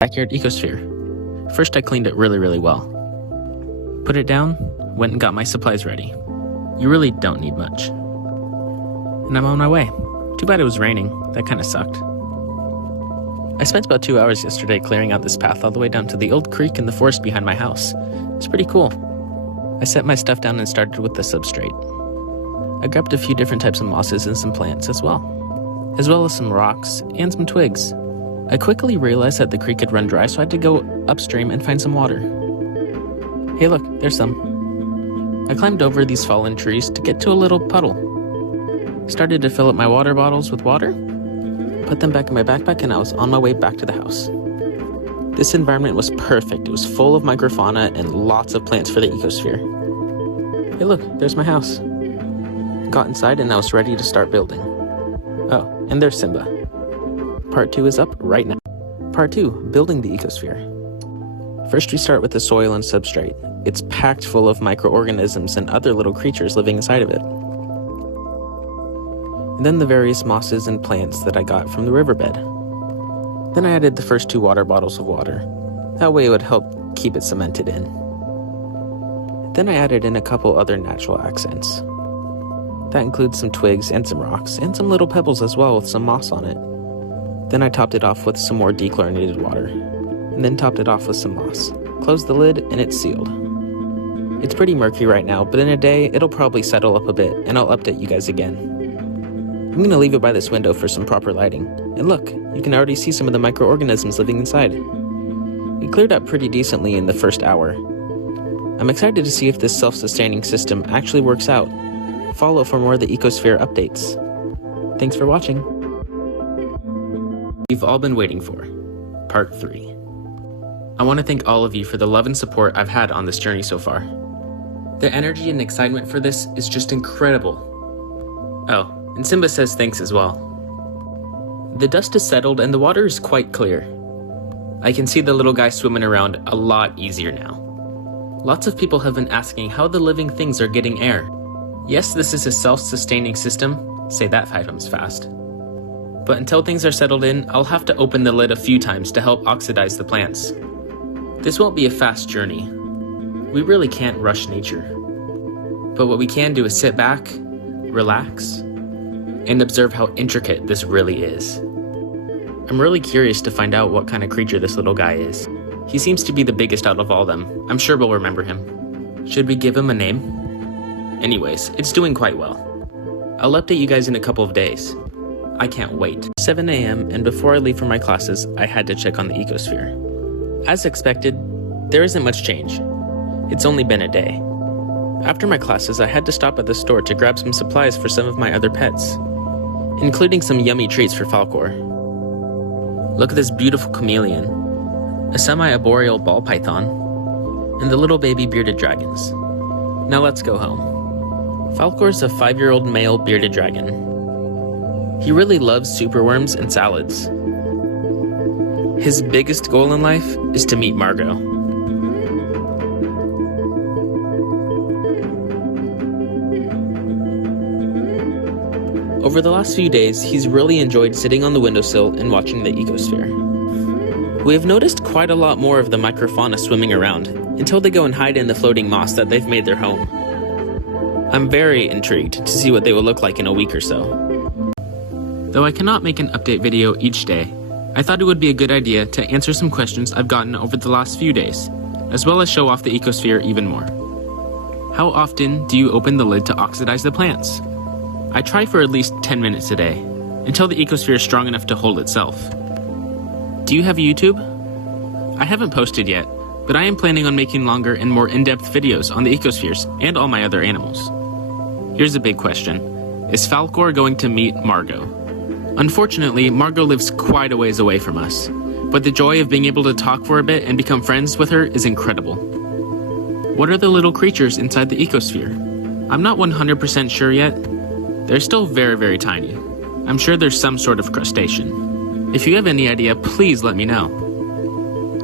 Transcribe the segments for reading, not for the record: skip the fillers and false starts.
Backyard ecosphere. First I cleaned it really well. Put it down, went and got my supplies ready. You really don't need much. And I'm on my way. Too bad it was raining, that kinda sucked. I spent about 2 hours yesterday clearing out this path all the way down to the old creek in the forest behind my house. It's pretty cool. I set my stuff down and started with the substrate. I grabbed a few different types of mosses and some plants as well as some rocks and some twigs. I quickly realized that the creek had run dry, so I had to go upstream and find some water. Hey look, there's some. I climbed over these fallen trees to get to a little puddle. Started to fill up my water bottles with water, put them back in my backpack, and I was on my way back to the house. This environment was perfect. It was full of microfauna and lots of plants for the ecosphere. Hey look, there's my house. Got inside and I was ready to start building. Oh, and there's Simba. Part 2 is up right now. Part 2, building the ecosphere. First we start with the soil and substrate. It's packed full of microorganisms and other little creatures living inside of it. And then the various mosses and plants that I got from the riverbed. Then I added the first 2 water bottles of water. That way it would help keep it cemented in. Then I added in a couple other natural accents. That includes some twigs and some rocks, and some little pebbles as well with some moss on it. Then I topped it off with some more dechlorinated water, and then topped it off with some moss. Closed the lid and it's sealed. It's pretty murky right now, but in a day it'll probably settle up a bit, and I'll update you guys again. I'm gonna leave it by this window for some proper lighting. And look, you can already see some of the microorganisms living inside. We cleared up pretty decently in the first hour. I'm excited to see if this self-sustaining system actually works out. Follow for more of the ecosphere updates. Thanks for watching. You've all been waiting for Part 3. I want to thank all of you for the love and support I've had on this journey so far. The energy and excitement for this is just incredible. Oh, and Simba says thanks as well. The dust is settled and the water is quite clear. I can see the little guy swimming around a lot easier now. Lots of people have been asking how the living things are getting air. Yes, this is a self-sustaining system. Say that 5 times fast. But until things are settled in, I'll have to open the lid a few times to help oxidize the plants. This won't be a fast journey. We really can't rush nature. But what we can do is sit back, relax, and observe how intricate this really is. I'm really curious to find out what kind of creature this little guy is. He seems to be the biggest out of all them. I'm sure we'll remember him. Should we give him a name? Anyways, it's doing quite well. I'll update you guys in a couple of days. I can't wait. 7 a.m. and before I leave for my classes, I had to check on the ecosphere. As expected, there isn't much change. It's only been a day. After my classes, I had to stop at the store to grab some supplies for some of my other pets, including some yummy treats for Falcor. Look at this beautiful chameleon, a semi-arboreal ball python, and the little baby bearded dragons. Now let's go home. Falcor's a 5-year-old male bearded dragon. He really loves superworms and salads. His biggest goal in life is to meet Margot. Over the last few days, he's really enjoyed sitting on the windowsill and watching the ecosphere. We have noticed quite a lot more of the microfauna swimming around, until they go and hide in the floating moss that they've made their home. I'm very intrigued to see what they will look like in a week or so. Though I cannot make an update video each day, I thought it would be a good idea to answer some questions I've gotten over the last few days, as well as show off the ecosphere even more. How often do you open the lid to oxidize the plants? I try for at least 10 minutes a day, until the ecosphere is strong enough to hold itself. Do you have YouTube? I haven't posted yet, but I am planning on making longer and more in-depth videos on the ecospheres and all my other animals. Here's a big question. Is Falcor going to meet Margot? Unfortunately, Margot lives quite a ways away from us, but the joy of being able to talk for a bit and become friends with her is incredible. What are the little creatures inside the ecosphere? I'm not 100% sure yet. They're still very tiny. I'm sure there's some sort of crustacean. If you have any idea, please let me know.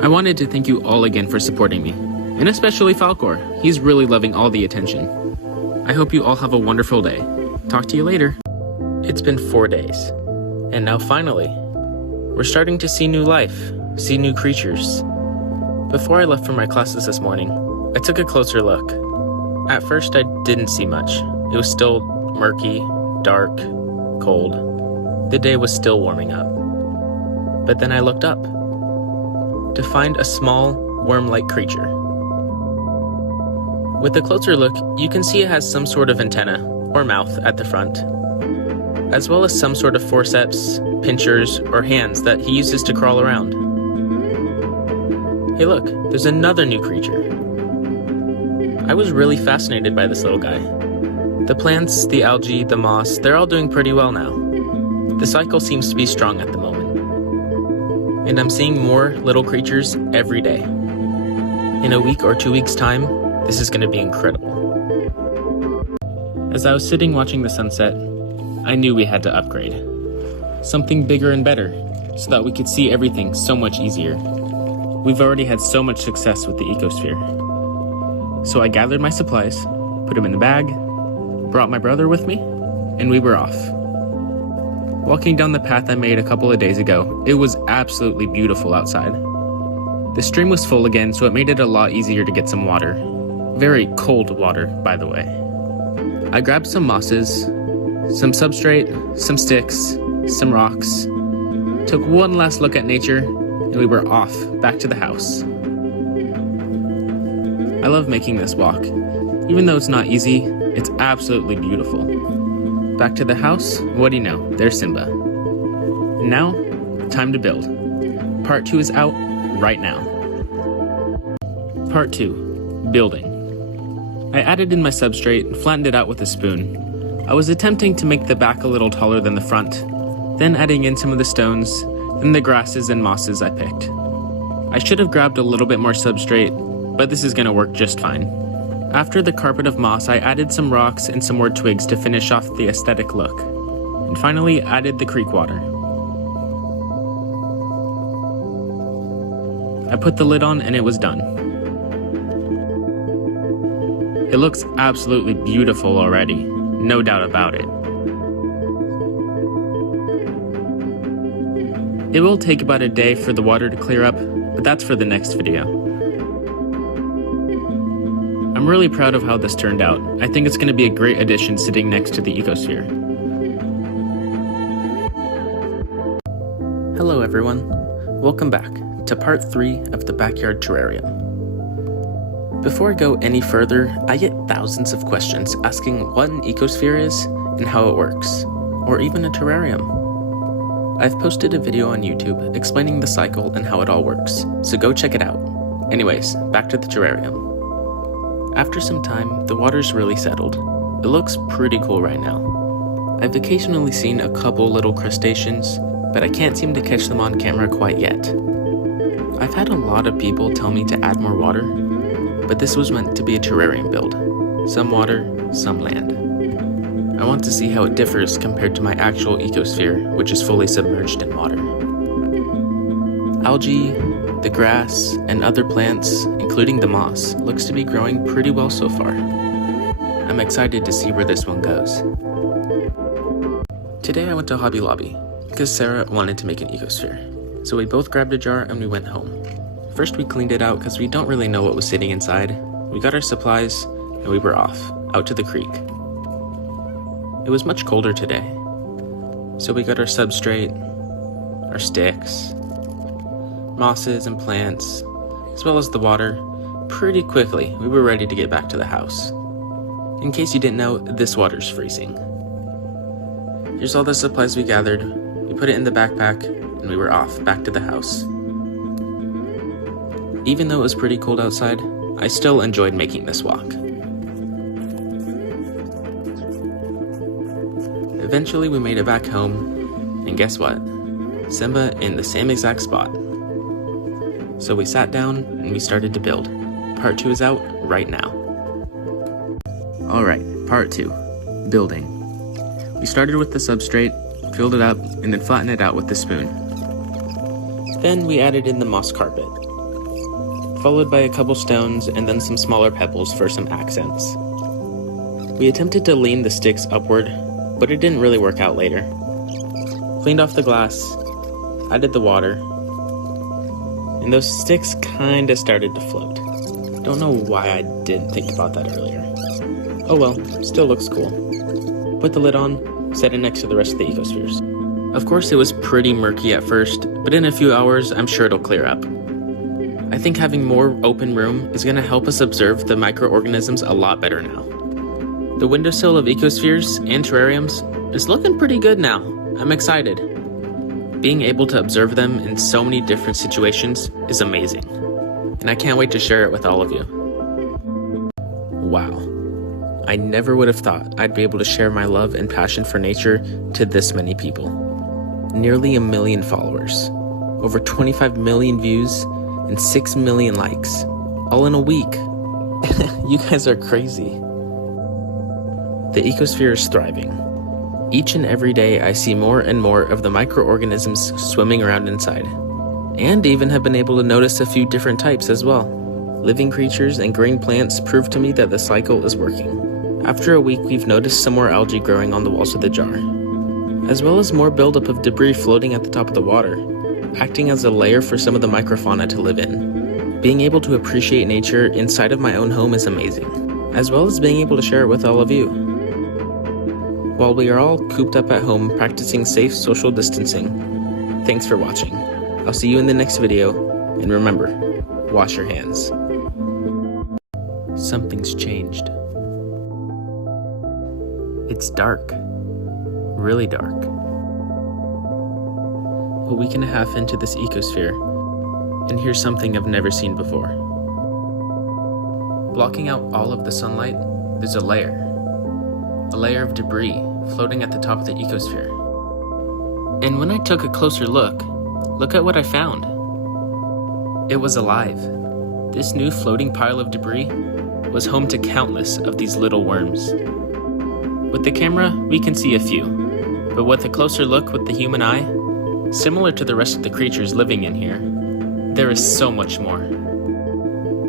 I wanted to thank you all again for supporting me, and especially Falcor. He's really loving all the attention. I hope you all have a wonderful day. Talk to you later. It's been 4 days, and now finally, we're starting to see new life see new creatures. Before I left for my classes this morning, I took a closer look. At first, I didn't see much. It was still murky, dark, cold. The day was still warming up. But then I looked up to find a small, worm-like creature. With a closer look, you can see it has some sort of antenna or mouth at the front, as well as some sort of forceps, pinchers, or hands that he uses to crawl around. Hey look, there's another new creature. I was really fascinated by this little guy. The plants, the algae, the moss, they're all doing pretty well now. The cycle seems to be strong at the moment. And I'm seeing more little creatures every day. In a week or 2 weeks' time, this is going to be incredible. As I was sitting watching the sunset, I knew we had to upgrade. Something bigger and better, so that we could see everything so much easier. We've already had so much success with the ecosphere. So I gathered my supplies, put them in the bag, brought my brother with me, and we were off. Walking down the path I made a couple of days ago, it was absolutely beautiful outside. The stream was full again, so it made it a lot easier to get some water. Very cold water, by the way. I grabbed some mosses, some substrate, some sticks, some rocks, took one last look at nature, and we were off back to the house. I love making this walk. Even though it's not easy, it's absolutely beautiful. Back to the house, what do you know, there's Simba. And now, time to build. Part 2 is out right now. Part 2, building. I added in my substrate and flattened it out with a spoon. I was attempting to make the back a little taller than the front, then adding in some of the stones, then the grasses and mosses I picked. I should have grabbed a little bit more substrate, but this is going to work just fine. After the carpet of moss, I added some rocks and some more twigs to finish off the aesthetic look, and finally added the creek water. I put the lid on and it was done. It looks absolutely beautiful already, no doubt about it. It will take about a day for the water to clear up, but that's for the next video. I'm really proud of how this turned out. I think it's going to be a great addition sitting next to the ecosphere. Hello everyone, welcome back to part 3 of the backyard terrarium. Before I go any further, I get thousands of questions asking what an ecosphere is and how it works, or even a terrarium. I've posted a video on YouTube explaining the cycle and how it all works, so go check it out. Anyways, back to the terrarium. After some time, the water's really settled. It looks pretty cool right now. I've occasionally seen a couple little crustaceans, but I can't seem to catch them on camera quite yet. I've had a lot of people tell me to add more water, but this was meant to be a terrarium build. Some water, some land. I want to see how it differs compared to my actual ecosphere, which is fully submerged in water. Algae, the grass, and other plants, including the moss, looks to be growing pretty well so far. I'm excited to see where this one goes. Today I went to Hobby Lobby, because Sarah wanted to make an ecosphere. So we both grabbed a jar and we went home. First we cleaned it out because we don't really know what was sitting inside. We got our supplies, and we were off, out to the creek. It was much colder today, so we got our substrate, our sticks, mosses and plants, as well as the water. Pretty quickly, we were ready to get back to the house. In case you didn't know, this water's freezing. Here's all the supplies we gathered. We put it in the backpack, and we were off back to the house. Even though it was pretty cold outside, I still enjoyed making this walk. Eventually we made it back home, and guess what? Simba in the same exact spot. So we sat down and we started to build. Part 2 is out right now. Alright, part 2, building. We started with the substrate, filled it up, and then flattened it out with the spoon. Then we added in the moss carpet, followed by a couple stones and then some smaller pebbles for some accents. We attempted to lean the sticks upward, but it didn't really work out later. Cleaned off the glass, added the water, and those sticks kinda started to float. Don't know why I didn't think about that earlier. Oh well, still looks cool. Put the lid on, set it next to the rest of the ecospheres. Of course it was pretty murky at first, but in a few hours I'm sure it'll clear up. I think having more open room is going to help us observe the microorganisms a lot better now. The windowsill of ecospheres and terrariums is looking pretty good now. I'm excited. Being able to observe them in so many different situations is amazing, and I can't wait to share it with all of you. Wow. I never would have thought I'd be able to share my love and passion for nature to this many people. Nearly 1 million followers, over 25 million views, and 6 million likes, all in a week. You guys are crazy. The ecosphere is thriving. Each and every day I see more and more of the microorganisms swimming around inside, and even have been able to notice a few different types as well. Living creatures and green plants prove to me that the cycle is working. After a week, we've noticed some more algae growing on the walls of the jar, as well as more buildup of debris floating at the top of the water, acting as a layer for some of the microfauna to live in. Being able to appreciate nature inside of my own home is amazing, as well as being able to share it with all of you. While we are all cooped up at home practicing safe social distancing, thanks for watching. I'll see you in the next video, and remember, wash your hands. Something's changed. It's dark. Really dark. A week and a half into this ecosphere, and here's something I've never seen before. Blocking out all of the sunlight, there's a layer of debris floating at the top of the ecosphere. And when I took a closer look at what I found. It was alive. This new floating pile of debris was home to countless of these little worms. With the camera, we can see a few, but with a closer look with the human eye, similar to the rest of the creatures living in here, there is so much more.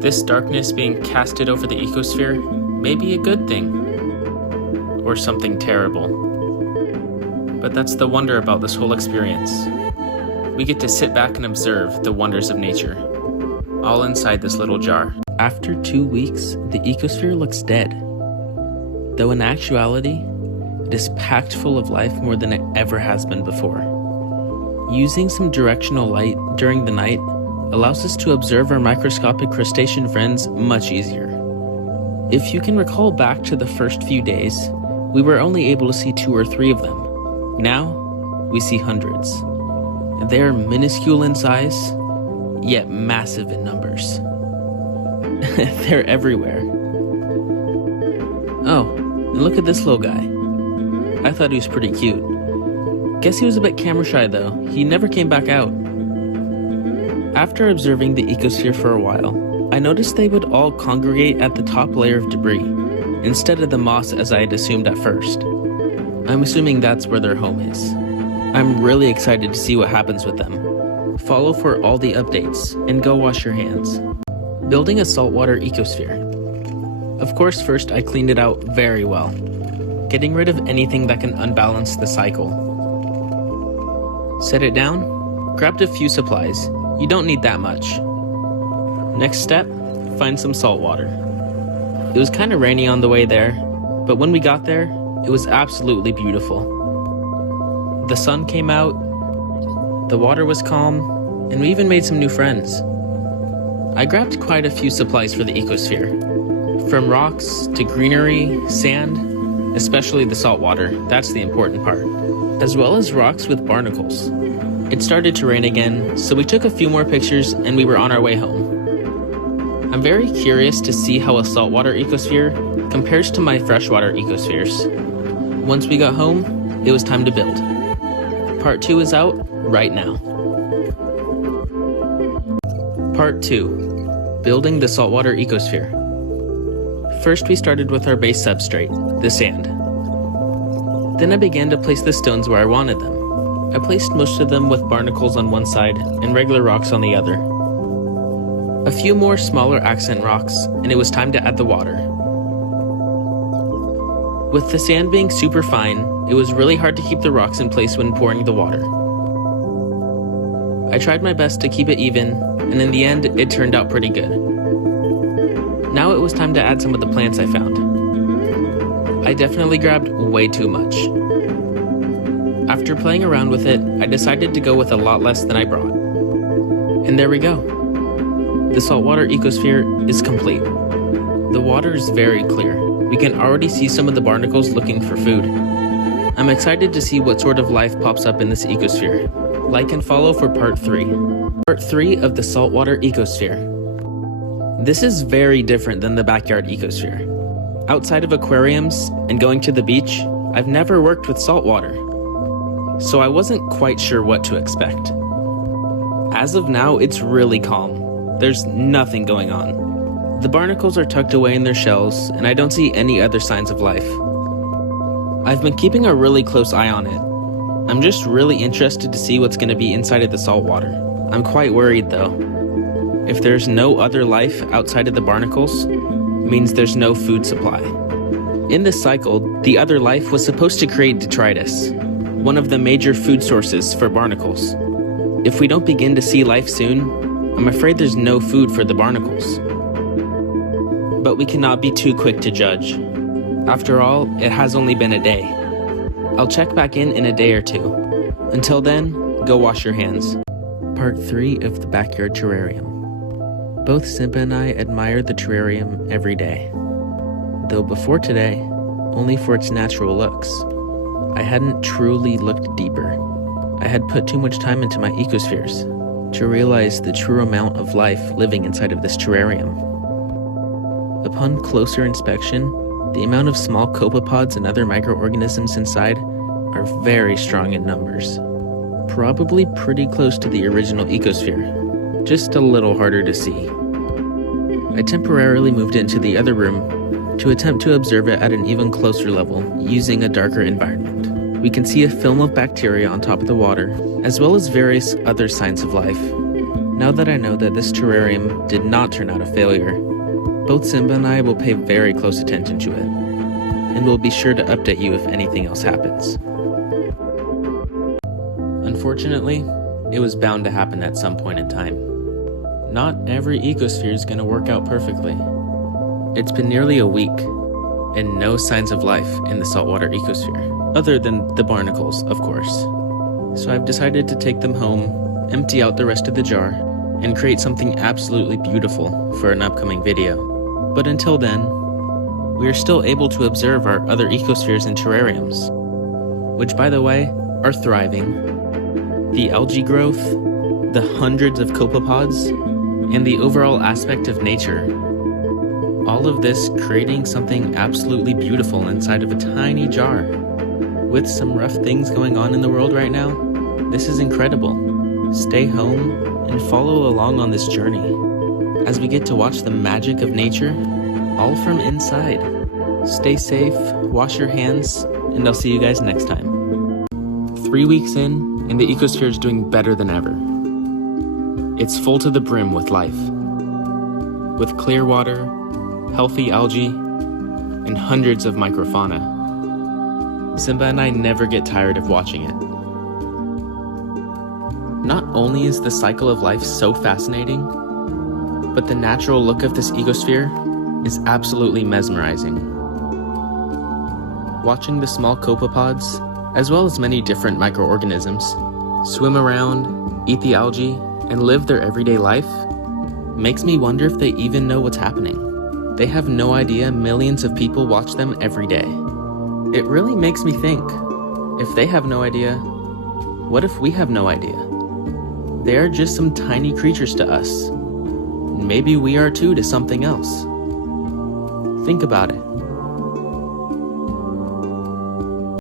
This darkness being casted over the ecosphere may be a good thing, or something terrible. But that's the wonder about this whole experience. We get to sit back and observe the wonders of nature, all inside this little jar. After 2 weeks, the ecosphere looks dead, though in actuality, it is packed full of life more than it ever has been before. Using some directional light during the night allows us to observe our microscopic crustacean friends much easier. If you can recall back to the first few days, we were only able to see 2 or 3 of them. Now, we see hundreds. They are minuscule in size, yet massive in numbers. They're everywhere. Oh, and look at this little guy. I thought he was pretty cute. Guess he was a bit camera shy though. He never came back out. After observing the ecosphere for a while, I noticed they would all congregate at the top layer of debris, instead of the moss as I had assumed at first. I'm assuming that's where their home is. I'm really excited to see what happens with them. Follow for all the updates, and go wash your hands. Building a saltwater ecosphere. Of course, first I cleaned it out very well, getting rid of anything that can unbalance the cycle. Set it down, grabbed a few supplies. You don't need that much. Next step, find some salt water. It was kind of rainy on the way there, but when we got there, it was absolutely beautiful. The sun came out, the water was calm, and we even made some new friends. I grabbed quite a few supplies for the ecosphere, from rocks to greenery, sand, especially the salt water, that's the important part, as well as rocks with barnacles. It started to rain again, so we took a few more pictures and we were on our way home. I'm very curious to see how a saltwater ecosphere compares to my freshwater ecospheres. Once we got home, it was time to build. Part 2 is out right now. Part 2. Building the saltwater ecosphere. First we started with our base substrate, the sand. Then I began to place the stones where I wanted them. I placed most of them with barnacles on one side and regular rocks on the other. A few more smaller accent rocks, and it was time to add the water. With the sand being super fine, it was really hard to keep the rocks in place when pouring the water. I tried my best to keep it even, and in the end, it turned out pretty good. Now it was time to add some of the plants I found. I definitely grabbed way too much. After playing around with it, I decided to go with a lot less than I brought. And there we go. The saltwater ecosphere is complete. The water is very clear. We can already see some of the barnacles looking for food. I'm excited to see what sort of life pops up in this ecosphere. Like and follow for part 3. Part 3 of the saltwater ecosphere. This is very different than the backyard ecosphere. Outside of aquariums and going to the beach, I've never worked with saltwater, so I wasn't quite sure what to expect. As of now, it's really calm. There's nothing going on. The barnacles are tucked away in their shells, and I don't see any other signs of life. I've been keeping a really close eye on it. I'm just really interested to see what's going to be inside of the saltwater. I'm quite worried though. If there's no other life outside of the barnacles, it means there's no food supply. In this cycle, the other life was supposed to create detritus, one of the major food sources for barnacles. If we don't begin to see life soon, I'm afraid there's no food for the barnacles. But we cannot be too quick to judge. After all, it has only been a day. I'll check back in a day or two. Until then, go wash your hands. Part 3 of the backyard terrarium. Both Simba and I admire the terrarium every day. Though before today, only for its natural looks. I hadn't truly looked deeper. I had put too much time into my ecospheres to realize the true amount of life living inside of this terrarium. Upon closer inspection, the amount of small copepods and other microorganisms inside are very strong in numbers. Probably pretty close to the original ecosphere, just a little harder to see. I temporarily moved into the other room to attempt to observe it at an even closer level using a darker environment. We can see a film of bacteria on top of the water, as well as various other signs of life. Now that I know that this terrarium did not turn out a failure, both Simba and I will pay very close attention to it, and we'll be sure to update you if anything else happens. Unfortunately, it was bound to happen at some point in time. Not every ecosphere is going to work out perfectly. It's been nearly a week, and no signs of life in the saltwater ecosphere, other than the barnacles, of course. So I've decided to take them home, empty out the rest of the jar, and create something absolutely beautiful for an upcoming video. But until then, we are still able to observe our other ecospheres and terrariums, which, by the way, are thriving. The algae growth, the hundreds of copepods, and the overall aspect of nature. All of this creating something absolutely beautiful inside of a tiny jar. With some rough things going on in the world right now, this is incredible. Stay home and follow along on this journey as we get to watch the magic of nature, all from inside. Stay safe, wash your hands, and I'll see you guys next time. 3 weeks in, and the ecosphere is doing better than ever. It's full to the brim with life. With clear water, healthy algae, and hundreds of microfauna. Simba and I never get tired of watching it. Not only is the cycle of life so fascinating, but the natural look of this ecosphere is absolutely mesmerizing. Watching the small copepods, as well as many different microorganisms, swim around, eat the algae, and live their everyday life, makes me wonder if they even know what's happening. They have no idea millions of people watch them every day. It really makes me think, if they have no idea, what if we have no idea? They are just some tiny creatures to us. Maybe we are too to something else. Think about it.